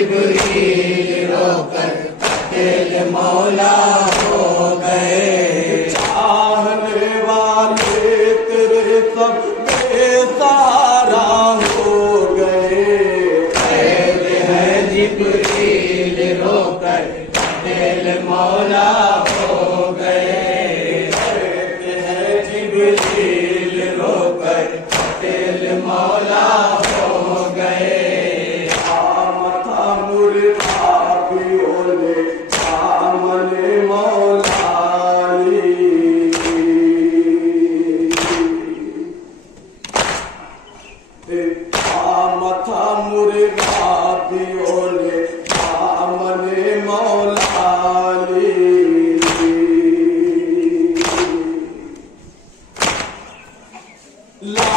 जिब्रील रोकर दिल मौला हो गए। चाहने वाले तेरे सब बेसहारा हो गए। कहते हैं जिब्रील रोकर दिल मौला हो गए। कहते हैं जिब्रील रोकर दिल मौला हो गए। मथा मुर्दा भी ओले सामने मौलाली। मथा मुर्दा भी ओले सामने मौलाली। ला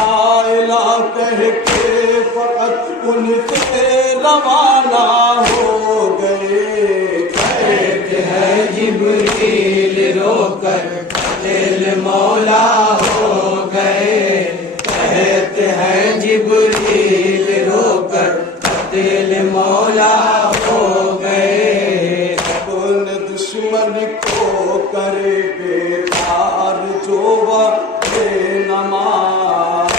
इलाहा कह के फकत उनसे रवाना हो गए। कहते हैं जिब्रील रोकर दिल मौला हो गए। कहते हैं जिब्रील रोकर दिल मौला हो गए। अपने दुश्मन को करे बेकार जो वह बेनमाज।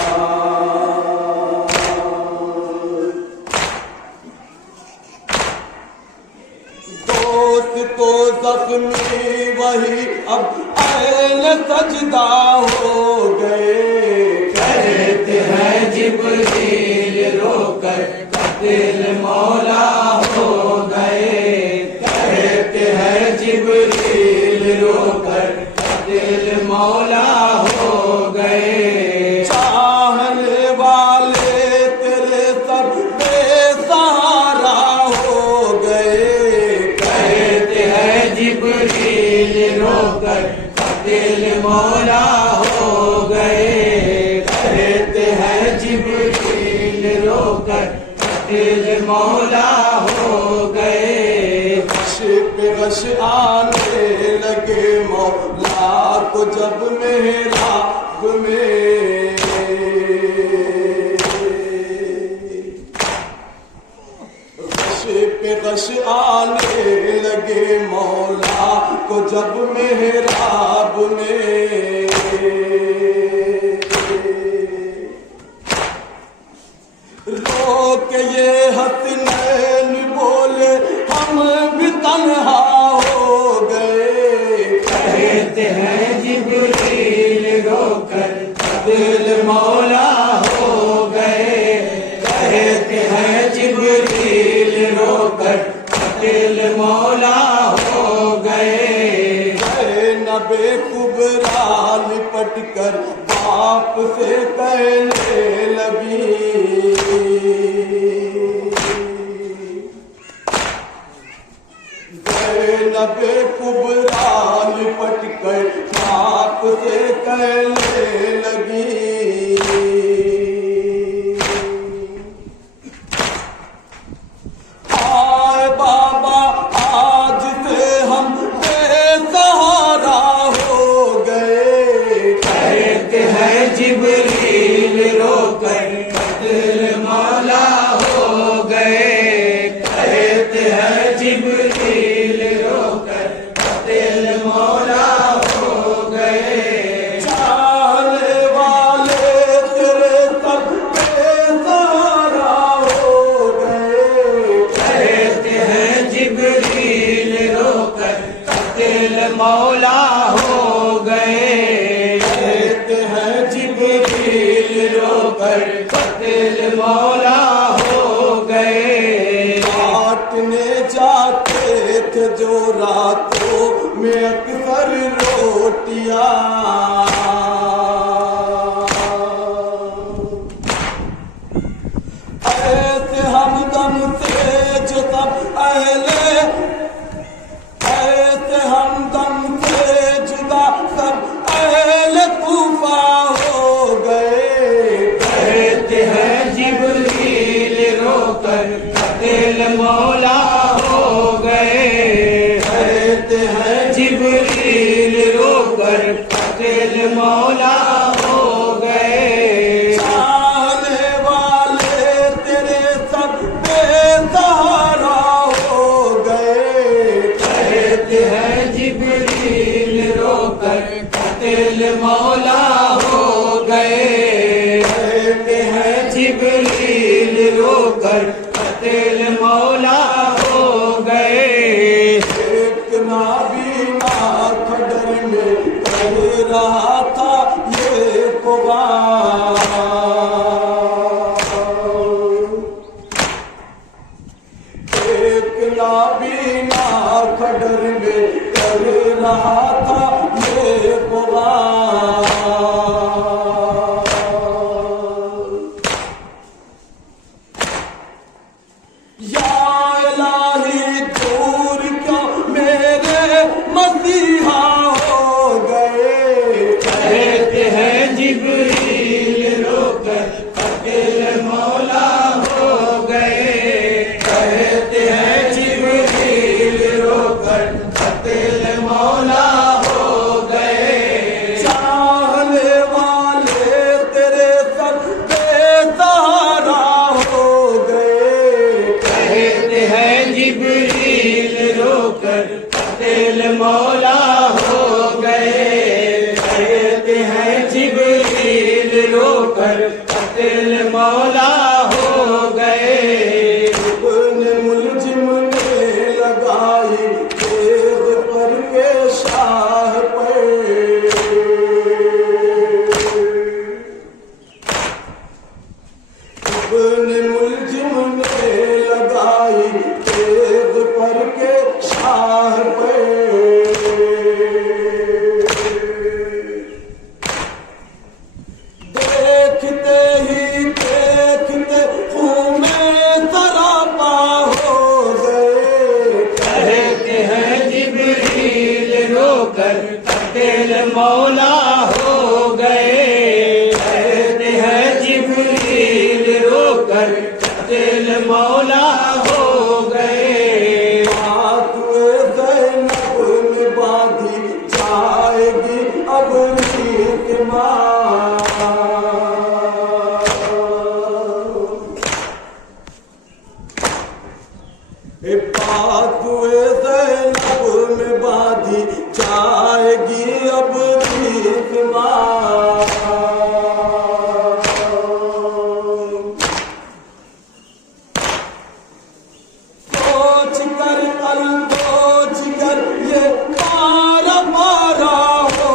दोस्त तो जख्मी वही अब ऐन सजदा हो गए। कहते हैं जिब्रील रोकर दिल मौला हो गए। कहते हैं जिब्रील रोकर दिल मौला हो गए। चाहने वाले तेरे सब बेसहारा हो गए। कहते हैं जिब्रील रोकर दिल मौला हो गए। कहते हैं जिब्रील रोकर दिल मौला हो गए। गश पे गश आने लगे मौला को जब मेहराब में। गश पे गश आने लगे मौला को जब मेहराब में। रोक ये हसनैन बोले हम भी तन्हा हो गए। कहते हैं जिब्रील रोकर दिल मौला हो गए। कहते हैं जिब्रील रोकर दिल मौला हो गए। नबे कुबरा लिपट कर बाप से कहने लगी। नबे कुबरा लिपट कर बाप से कहने लगी। आए बाबा आज से हम बेसहारा हो गए। कहते हैं जिब्रील रोकर दिल मौला हो गए। कहते हैं जिब्रील रोकर दिल मौला हो गए। चाहने वाले तेरे सब बेसहारा हो गए। कहते हैं जिब्रील रोकर दिल मौला हो गए। कहते हैं जिब्रील रोकर दिल मौला हो गए। काटने जाते थे जो रातों में अक्सर रोटियां। ऐसे हमदम से जो सब अहले ऐसे हमदम से जुदा सब अहले तूफा हो गए। कहते हैं जिब्रील रोकर दिल मौला हो गए। कहते हैं जिब्रील रोकर दिल मौला हो गए। चाहने वाले तेरे सब बेसहारा मौला हो गए। एक नाबीना खडर में कह रहा था ये कुबार। एक नाबीना खडर में कह रहा था ये कुबार। या इलाही दूर क्यों मेरे मसीहा हो गए। कहते हैं जिब्रील रोकर कतिल मौला हो गए। कहते हैं जिब्रील रोकर कतिल मौला हो गए। चाहने वाले तेरे सब बेसहारा हो गए। कहते हैं जिब्रील रोकर कतिल मौला हो गए। कहते हैं जिब्रील रोकर कतिल मौला हो गए। इब्न मुलजिम ने लगाई तेज पर के शाह पे। इब्न मुलजिम ने लगाई तेज पर के शाह पे। देखते ही देखते खून में सरापा हो गए। कहते हैं जिब्रील रोकर कतिल मौला हो गए। कहते हैं जिब्रील रोकर कतिल मौला हो गए। बात ज़ैनब में बांधी जाएगी अब रीत माँ। बात ज़ैनब में बांधी जाएगी अब रीत माँ। सोच कर अलगोज कर ये मारा मारा हो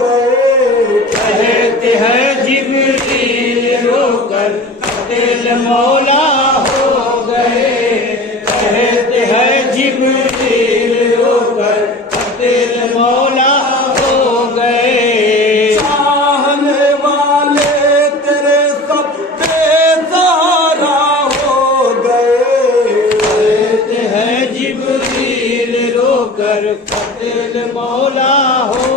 गए। कहते हैं जिब्रील रोकर कतिल मौला हो गए। कहते हैं जिब्रील रोकर कतिल मौला हो गए। चाहने वाले तेरे सब बेसहारा हो गए। कहते हैं जिब्रील रोकर कतिल मौला हो